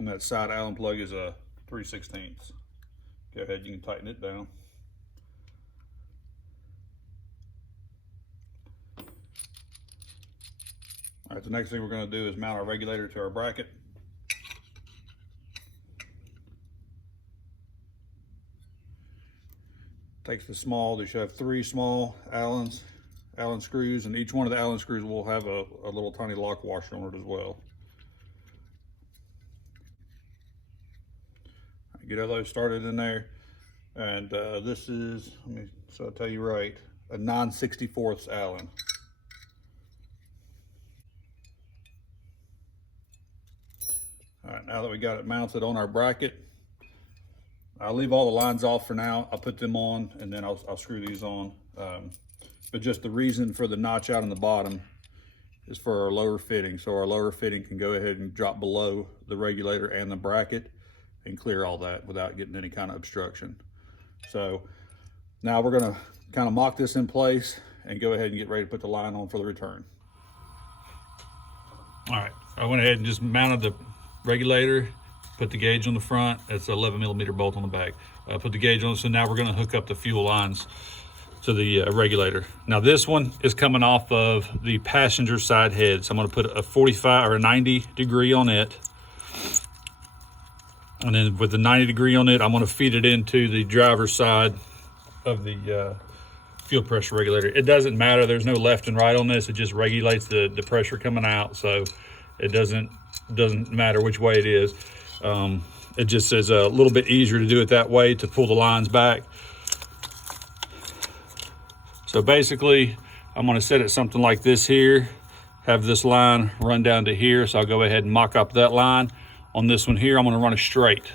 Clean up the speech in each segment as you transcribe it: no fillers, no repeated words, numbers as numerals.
And that side Allen plug is a 3/16. Go ahead, you can tighten it down. All right, the next thing we're going to do is mount our regulator to our bracket. Takes the small, they should have 3 small Allen screws, and each one of the Allen screws will have a little tiny lock washer on it as well. Get all those started in there, and this is, so I'll tell you right, a 9/64 Allen. All right, now that we got it mounted on our bracket, I'll leave all the lines off for now. I'll put them on, and then I'll screw these on. But just the reason for the notch out on the bottom is for our lower fitting. So our lower fitting can go ahead and drop below the regulator and the bracket and clear all that without getting any kind of obstruction. So now we're gonna kind of mock this in place and go ahead and get ready to put the line on for the return. All right, I went ahead and just mounted the regulator, put the gauge on the front. It's an 11mm bolt on the back. Put the gauge on, so now we're gonna hook up the fuel lines to the regulator. Now this one is coming off of the passenger side head. So I'm gonna put a 45 or a 90 degree on it. And then with the 90 degree on it, I'm gonna feed it into the driver's side of the fuel pressure regulator. It doesn't matter, there's no left and right on this. It just regulates the pressure coming out. So it doesn't matter which way it is. It just is a little bit easier to do it that way, to pull the lines back. So basically, I'm gonna set it something like this here, have this line run down to here. So I'll go ahead and mock up that line. On this one here, I'm gonna run it straight.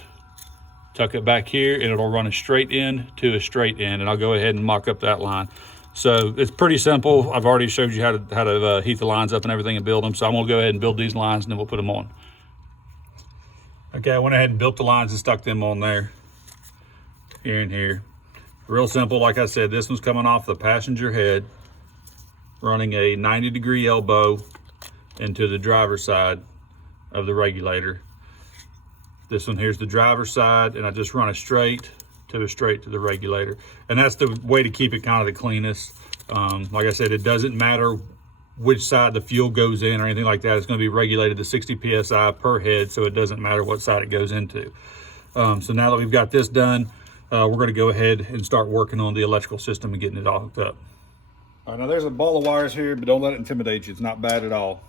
Tuck it back here, and it'll run a straight end to a straight end, and I'll go ahead and mock up that line. So it's pretty simple. I've already showed you how to heat the lines up and everything and build them. So I'm gonna go ahead and build these lines, and then we'll put them on. Okay, I went ahead and built the lines and stuck them on there, here and here. Real simple, like I said, this one's coming off the passenger head, running a 90 degree elbow into the driver's side of the regulator. This one here's the driver's side, and I just run it straight to the regulator. And that's the way to keep it kind of the cleanest. Like I said, it doesn't matter which side the fuel goes in or anything like that. It's going to be regulated to 60 PSI per head, so it doesn't matter what side it goes into. So now that we've got this done, we're going to go ahead and start working on the electrical system and getting it all hooked up. All right, now there's a ball of wires here, but don't let it intimidate you. It's not bad at all.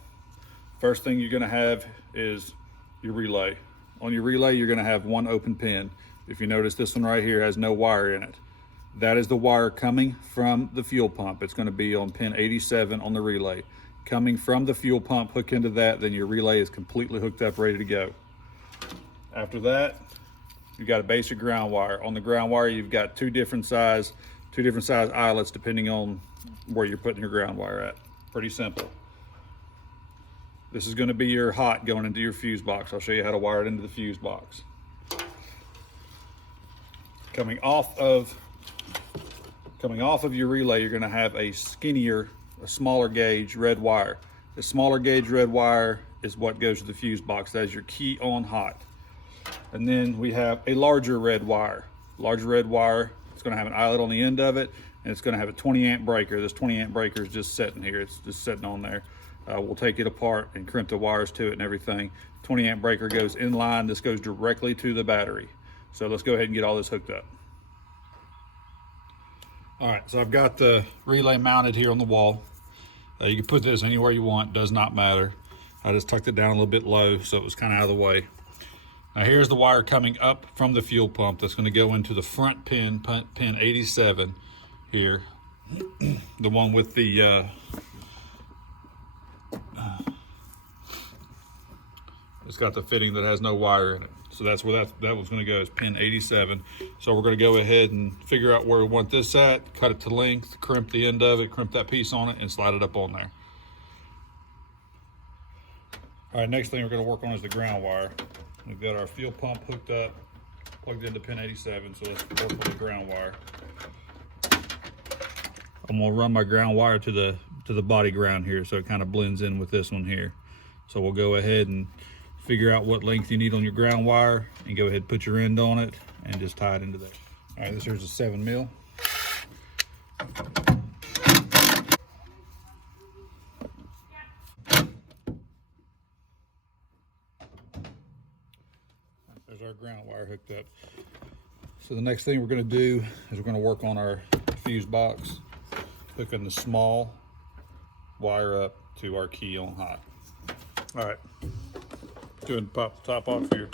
First thing you're going to have is your relay. On your relay, you're going to have one open pin. If you notice, this one right here has no wire in it. That is the wire coming from the fuel pump. It's going to be on pin 87 on the relay. Coming from the fuel pump, hook into that, then your relay is completely hooked up, ready to go. After that, you've got a basic ground wire. On the ground wire, you've got two different size eyelets depending on where you're putting your ground wire at. Pretty simple. This is going to be your hot going into your fuse box. I'll show you how to wire it into the fuse box. Coming off of your relay, you're going to have a smaller gauge red wire. The smaller gauge red wire is what goes to the fuse box. That is your key on hot. And then we have a larger red wire. Larger red wire, it's going to have an eyelet on the end of it, and it's going to have a 20 amp breaker. This 20 amp breaker is just sitting here. It's just sitting on there. We'll take it apart and crimp the wires to it and everything. 20 amp breaker goes in line. This goes directly to the battery. So let's go ahead and get all this hooked up. All right, so I've got the relay mounted here on the wall. You can put this anywhere you want, does not matter. I just tucked it down a little bit low so it was kind of out of the way. Now here's the wire coming up from the fuel pump that's going to go into the front pin 87 here. The one with the it's got the fitting that has no wire in it. So that's where that was going to go, is pin 87. So we're going to go ahead and figure out where we want this at, cut it to length, crimp the end of it, crimp that piece on it, and slide it up on there. All right, next thing we're going to work on is the ground wire. We've got our fuel pump hooked up, plugged into pin 87, so let's work on the ground wire. I'm going to run my ground wire to the body ground here so it kind of blends in with this one here. So we'll go ahead and figure out what length you need on your ground wire and go ahead and put your end on it and just tie it into there. All right, this here's a 7 mil. There's our ground wire hooked up. So the next thing we're going to do is we're going to work on our fuse box, hooking the small wire up to our key on hot. All right, go ahead and pop the top off your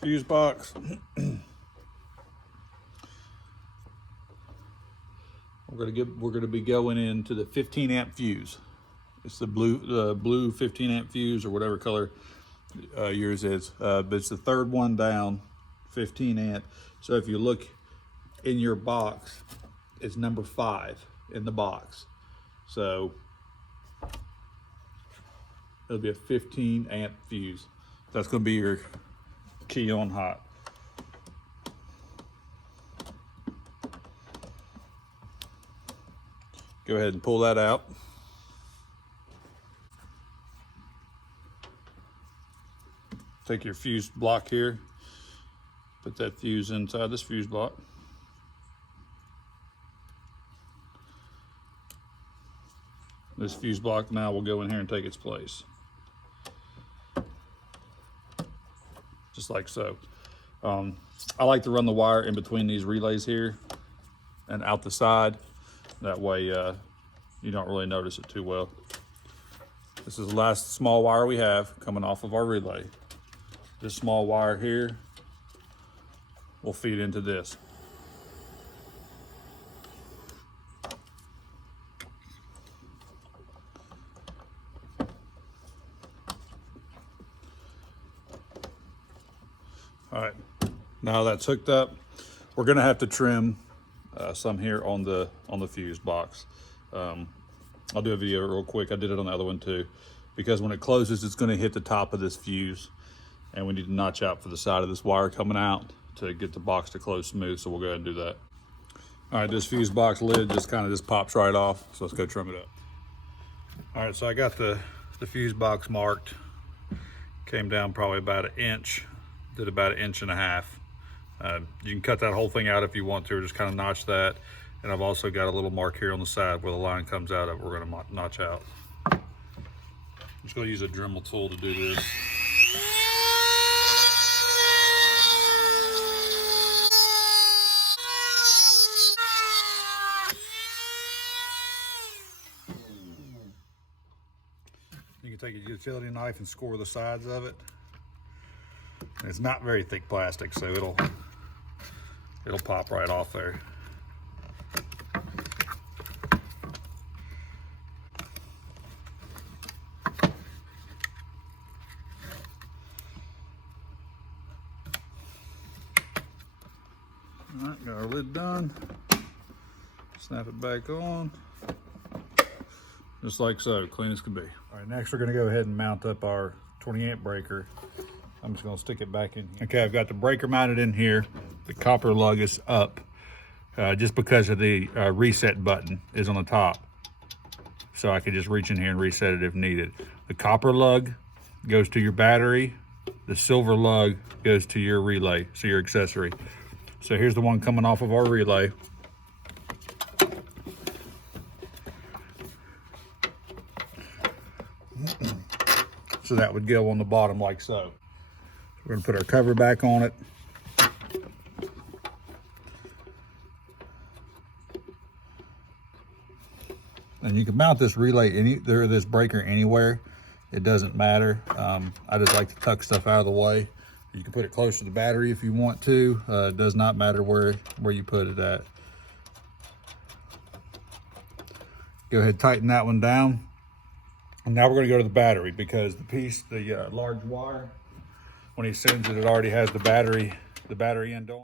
fuse box. We're going to be going into the 15 amp fuse. It's the blue 15 amp fuse, or whatever color yours is, but it's the third one down, 15 amp. So if you look in your box, it's number 5 in the box. So it'll be a 15 amp fuse. That's going to be your key on hot. Go ahead and pull that out. Take your fuse block here, put that fuse inside this fuse block. This fuse block now will go in here and take its place. Just like so. I like to run the wire in between these relays here and out the side. That way you don't really notice it too well. This is the last small wire we have coming off of our relay. This small wire here will feed into this. All right, now that's hooked up, we're gonna have to trim some here on the fuse box. I'll do a video real quick. I did it on the other one too, because when it closes, it's gonna hit the top of this fuse, and we need to notch out for the side of this wire coming out to get the box to close smooth, so we'll go ahead and do that. All right, this fuse box lid just pops right off, so let's go trim it up. All right, so I got the fuse box marked. Came down probably about 1 inch, did about 1.5 inches. You can cut that whole thing out if you want to, or just kind of notch that. And I've also got a little mark here on the side where the line comes out of, we're gonna notch out. I'm just gonna use a Dremel tool to do this. You can take a utility knife and score the sides of it. It's not very thick plastic, so it'll pop right off there. All right, got our lid done. Snap it back on. Just like so, clean as can be. All right, next we're gonna go ahead and mount up our 20 amp breaker. I'm just gonna stick it back in here. Okay, I've got the breaker mounted in here. The copper lug is up, just because of the reset button is on the top. So I can just reach in here and reset it if needed. The copper lug goes to your battery. The silver lug goes to your relay, so your accessory. So here's the one coming off of our relay. So that would go on the bottom like so. We're gonna put our cover back on it. And you can mount this relay, this breaker anywhere. It doesn't matter. I just like to tuck stuff out of the way. You can put it close to the battery if you want to. It does not matter where you put it at. Go ahead, tighten that one down. And now we're gonna go to the battery, because the large wire, when he sends it, it already has the battery end on.